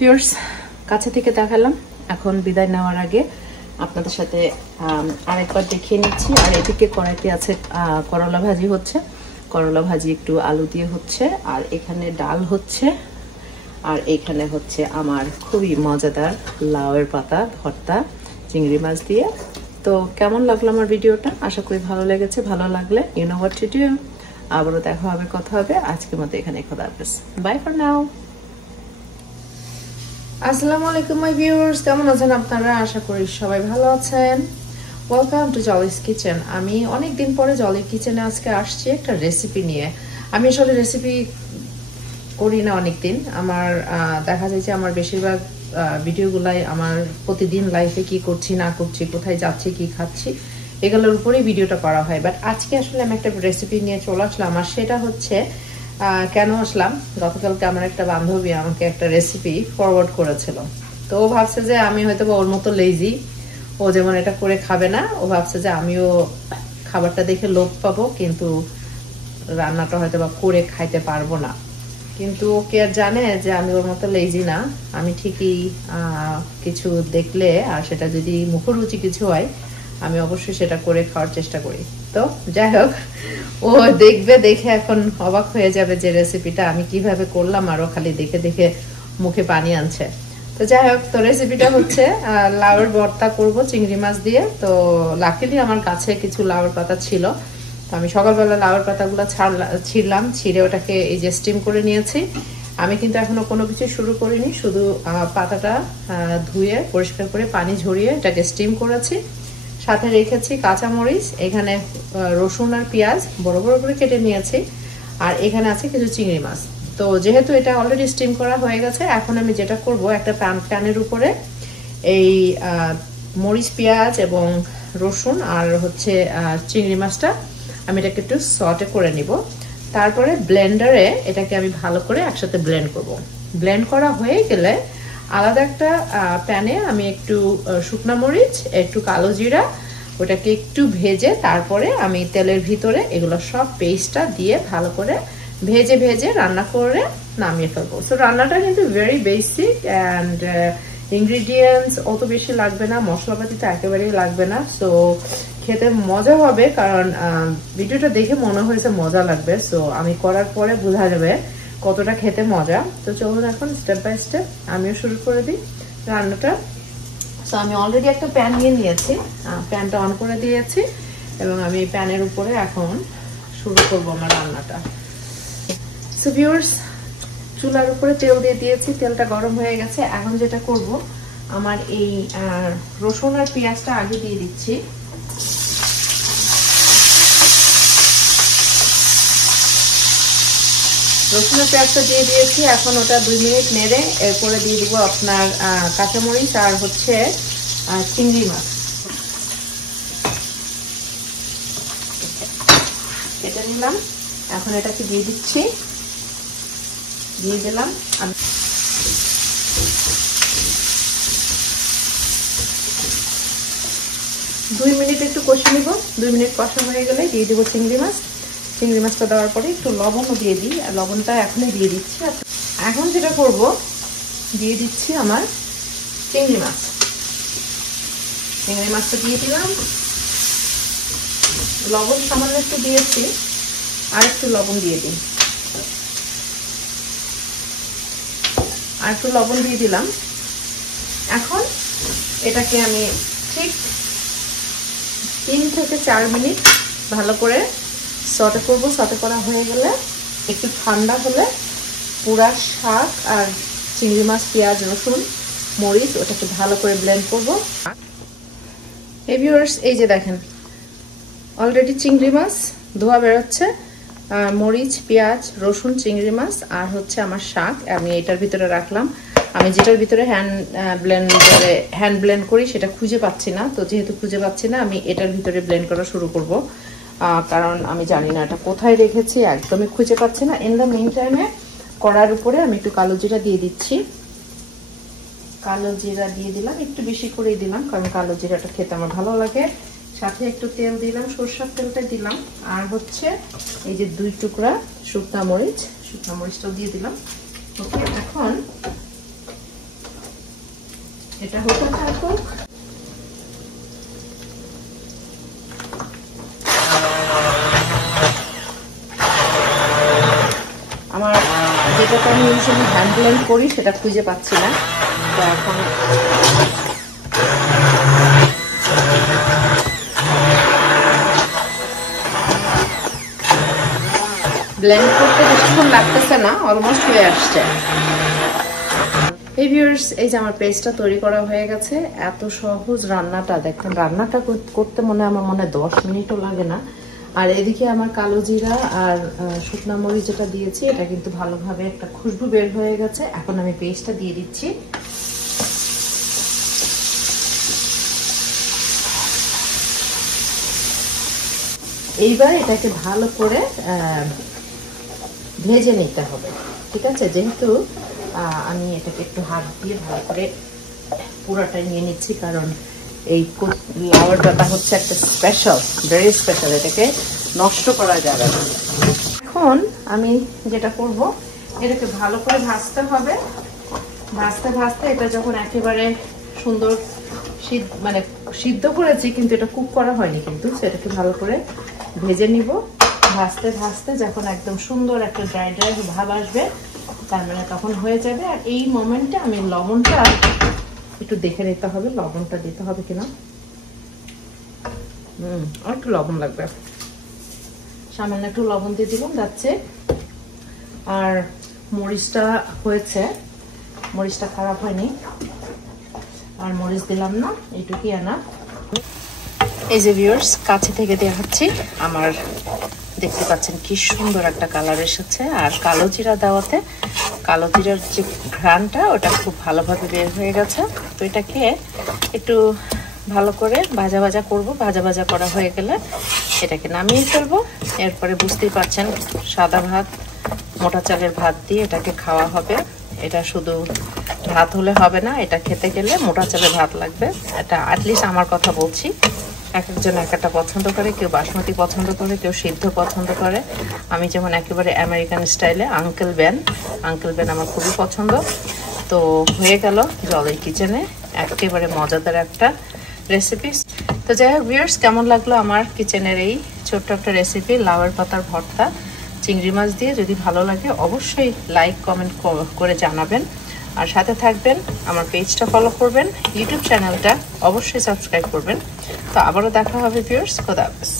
Viewers কাছে থেকে দেখালাম, এখন বিদায় নেওয়ার আগে আপনাদের সাথে আরেকবার দেখিয়ে নিচ্ছি। আর এদিকে কড়াইতে আছে করলা ভাজি হচ্ছে, করলা ভাজি একটু আলু দিয়ে হচ্ছে, আর এখানে ডাল হচ্ছে, আর এখানে হচ্ছে আমার খুবই মজাদার লাউয়ের পাতা ভর্তা চিংড়ি মাছ দিয়ে। তো কেমন লাগলো আমার ভিডিওটা? আশা করি ভালো লেগেছে। ভালো লাগলে you know what to do. আবারও দেখা হবে, কথা হবে। আজকের মতো এখানে খোদা হাফেজ, বাই ফর নাও। আসসালামু আলাইকুম মাই ভিউয়ার্স, কেমন আছেন আপনারা? আশা করি সবাই ভালো আছেন। Welcome to জলিস kitchen. আমি অনেকদিন পরে জলি কিচেনে আজকে আসছি একটা রেসিপি নিয়ে। আমি আসলে রেসিপি করি না অনেকদিন। আমার দেখা যায় যে আমার বেশিরভাগ ভিডিওগুলাই আমার প্রতিদিন লাইফে কি করছি না করছি, কোথায় যাচ্ছি, কি খাচ্ছি, এগুলোর উপরেই ভিডিওটা করা হয়। বাট আজকে আসলে আমি একটা রেসিপি নিয়ে চলে আসলাম। আর সেটা হচ্ছে কেন আসলাম, গতকালকে আমার একটা বান্ধবী আমাকে একটা রেসিপি ফরওয়ার্ড করেছিল। তো ও ভাবছে যে আমি হয়তো ওর মতো লেজি, ও যেমন এটা করে খাবে না, ও ভাবছে যে আমিও খাবারটা দেখে লোভ পাবো কিন্তু রান্নাটা হয়তো বা করে খাইতে পারবো না। কিন্তু ও কি আর জানে যে আমি ওর মতো লেজি না। আমি ঠিকই কিছু দেখলে আর সেটা যদি মুখরুচি কিছু হয় আমি অবশ্যই সেটা করে খাওয়ার চেষ্টা করি। তো যাই হোক, ও দেখবে, দেখে এখন অবাক হয়ে যাবে যে রেসিপিটা আমি কিভাবে করলাম, আর ও খালি দেখে দেখে মুখে পানি আনছে। তো যাই হোক, তো রেসিপিটা হচ্ছে লাউয়ের ভর্তা করব চিংড়ি মাছ দিয়ে। তো লাকিলি আমার কাছে কিছু লাউয়ের পাতা ছিল, তো আমি সকালবেলা লাউয়ের পাতাগুলো ছিঁড়লাম, ছিঁড়ে ওটাকে এই যে স্টিম করে নিয়েছি। আমি কিন্তু এখনো কোনো কিছু শুরু করিনি, শুধু পাতাটা ধুয়ে পরিষ্কার করে পানি ঝরিয়ে এটাকে স্টিম করেছি। সাথে রেখেছি কাঁচামরিচ, এখানে রসুন আর পেঁয়াজ বড় বড় করে কেটে নিয়েছি, আর এখানে আছে কিছু চিংড়ি মাছ। তো যেহেতু এটা অলরেডি স্টিম করা হয়ে গেছে, এখন আমি যেটা করব, একটা প্যানের উপরে এই মরিচ, পেঁয়াজ এবং রসুন আর হচ্ছে চিংড়ি মাছটা আমি এটাকে একটু সটে করে নিব। তারপরে ব্লেন্ডারে এটাকে আমি ভালো করে একসাথে ব্লেন্ড করব। ব্লেন্ড করা হয়ে গেলে আলাদা একটা প্যানে আমি একটু শুকনো মরিচ, একটু কালো জিরা, ওটাকে একটু ভেজে তারপরে আমি তেলের ভিতরে এগুলো সব পেস্টটা দিয়ে ভালো করে ভেজে ভেজে রান্না করে নামিয়ে ফেলবো। তো রান্নাটা কিন্তু ভেরি বেসিক অ্যান্ড ইনগ্রিডিয়েন্টস অত বেশি লাগবে না, মশলাপাতি তো একেবারেই লাগবে না। সো খেতে মজা হবে, কারণ ভিডিওটা দেখে মনে হয়েছে মজা লাগবে। সো আমি করার পরে বোঝা যাবে কতটা খেতে মজা। তো চলুন এখন স্টেপ বাই স্টেপ আমিও শুরু করে দিই রান্নাটা। সো আমি অলরেডি একটা প্যান নিয়ে নিয়েছি, প্যানটা অন করে দিয়েছি এবং আমি প্যানের উপরে এখন শুরু করব আমার রান্নাটা। সো ভিউয়ার্স, চুলার উপরে তেল দিয়ে দিয়েছি, তেলটা গরম হয়ে গেছে। এখন যেটা করব, আমার এই রসুন আর পেঁয়াজটা আগে দিয়ে দিচ্ছি। রসুন আর পেঁয়াজটা দিয়ে দিয়েছি, এখন ওটা 2 মিনিট নেড়ে এরপরে দিয়ে দিব আপনার কাঁচামরিচ আর হচ্ছে চিংড়ি মাছ। এটা নিলাম, এখন এটাকে দিয়ে দিচ্ছি, দিয়ে দিলাম। 2 মিনিট একটু কষে নিব। 2 মিনিট কষা হয়ে গেলে দিয়ে দিব চিংড়ি মাছ। চিংড়ি মাছটা দেওয়ার পরে একটু লবণও দিয়ে দিই, আর লবণটা এখনই দিয়ে দিচ্ছি। এখন যেটা করব, দিয়ে দিচ্ছি আমার চিংড়ি মাছ। চিংড়ি মাছটা দিয়ে দিলাম, লবণ সামান্য একটু দিয়েছি, আর একটু লবণ দিয়ে দিই, আর একটু লবণ দিয়ে দিলাম। এখন এটাকে আমি ঠিক 3 থেকে 4 মিনিট ভালো করে সটে করব। সটে করা হয়ে গেলে একটু ঠান্ডা হলে পুরা শাক আর চিংড়ি মাছ, পেঁয়াজ, রসুন, মরিচ ওটাকে ভালো করে ব্লেন্ড করব। এই ভিউয়ার্স, এই যে দেখেন অলরেডি চিংড়ি মাছ ধোয়া বেরোচ্ছে, মরিচ, পেঁয়াজ, রসুন, চিংড়ি মাছ আর হচ্ছে আমার শাক আমি এটার ভিতরে রাখলাম। আমি যেটার ভিতরে হ্যান্ড ব্লেন্ড করি সেটা খুঁজে পাচ্ছি না, তো যেহেতু খুঁজে পাচ্ছি না আমি এটার ভিতরে ব্লেন্ড করা শুরু করব, কারণ আমি জানি না এটা কোথায় রেখেছি, একদমই খুঁজে পাচ্ছি না। ইন দ্য মিন টাইমে কড়ার উপরে আমি একটু কালো জিরা দিয়ে দিচ্ছি। কালো জিরা দিয়ে দিলাম, একটু বেশি করেই দিলাম কারণ কালো জিরাটা খেতে আমার ভালো লাগে। সাথে একটু তেল দিলাম, সরষের তেলটা দিলাম, আর হচ্ছে এই যে 2 টুকরা শুকনা মরিচটাও দিয়ে দিলাম। ওকে, এখন এটা হতে থাকুক। আমার যেটাতে আমি ইউজুয়ালি হ্যান্ড ব্লেন্ড করি সেটা খুঁজে পাচ্ছি না, তো এখন ব্লেন্ড করতে বেশিক্ষণ লাগতেছে না, অলমোস্ট হয়ে আসছে। এই ভিউয়ার্স, এই যে আমার পেস্টটা তৈরি করা হয়ে গেছে। এত সহজ রান্নাটা, দেখেন রান্নাটা করতে আমার মনে 10 মিনিটও লাগে না। আর এদিকে আমার কালো জিরা আর শুকনো মরিচ যেটা দিয়েছি এটা কিন্তু ভালোভাবে একটা খুশবু বের হয়ে গেছে। এখন আমি পেস্টটা দিয়ে দিচ্ছি। এইবার এটাকে ভালো করে ভেজে নিতে হবে, ঠিক আছে? যেহেতু আমি এটাকে একটু হাত দিয়ে ভালো করে পুরাটাই নিয়ে নিচ্ছি, কারণ এই লাউয়ের ডাটা হচ্ছে একটা স্পেশাল, ভেরি স্পেশাল, এটাকে নষ্ট করা যাবে না। এখন আমি যেটা করব, এটাকে ভালো করে ভাজতে হবে। ভাজতে ভাজতে এটা যখন একেবারে সুন্দর সিদ্ধ করেছি, কিন্তু এটা কুক করা হয়নি, কিন্তু সেটাকে ভালো করে ভেজে নিব। ভাজতে ভাজতে যখন একদম সুন্দর একটা ড্রাই ড্রাই ভাব আসবে, তার মানে তখন হয়ে যাবে। আর এই মোমেন্টে আমি লবণটা একটু দেখে নিতে হবে, লবণটা দিতে হবে কিনা। আর একটু লবণ লাগবে, সামান্য একটু লবণ দিয়ে দিলাম, যাচ্ছে। আর মরিচটা হয়েছে, মরিচটা খারাপ হয়নি, আর মরিচ দিলাম না, এইটুকুই আনা। এই যে ভিউয়ার্স, কাছে থেকে দেখাচ্ছি, আমার দেখতে পাচ্ছেন কি সুন্দর একটা কালার এসেছে। আর কালো জিরা দেওয়াতে কালো জিরার যে ঘ্রাণটা ওটা খুব ভালোভাবে বের হয়ে গেছে। তো এটাকে একটু ভালো করে ভাজা ভাজা করব। ভাজা ভাজা করা হয়ে গেলে এটাকে নামিয়ে ফেলবো। এরপরে বুঝতেই পারছেন, সাদা ভাত, মোটা চালের ভাত দিয়ে এটাকে খাওয়া হবে। এটা শুধু ভাত হলে হবে না, এটা খেতে গেলে মোটা চালের ভাত লাগবে। এটা অ্যাটলিস্ট আমার কথা বলছি, এক একজন এক একটা পছন্দ করে, কেউ বাসমতি পছন্দ করে, কেউ সিদ্ধ পছন্দ করে। আমি যেমন একেবারে আমেরিকান স্টাইলে আঙ্কেল বেন আমার খুবই পছন্দ। তো হয়ে গেল জলের কিচেনে একেবারে মজাদার একটা রেসিপি। তো যাই হোক ভিউয়ার্স, কেমন লাগলো আমার কিচেনের এই ছোট্ট একটা রেসিপি, লাউয়ের পাতার ভর্তা চিংড়ি মাছ দিয়ে? যদি ভালো লাগে অবশ্যই লাইক কমেন্ট করে জানাবেন, আর সাথে থাকবেন। আমার পেজটা ফলো করবেন, ইউটিউব চ্যানেলটা অবশ্যই সাবস্ক্রাইব করবেন। তো আবারও দেখা হবে ভিউয়ার্স, খোদা হাফেজ।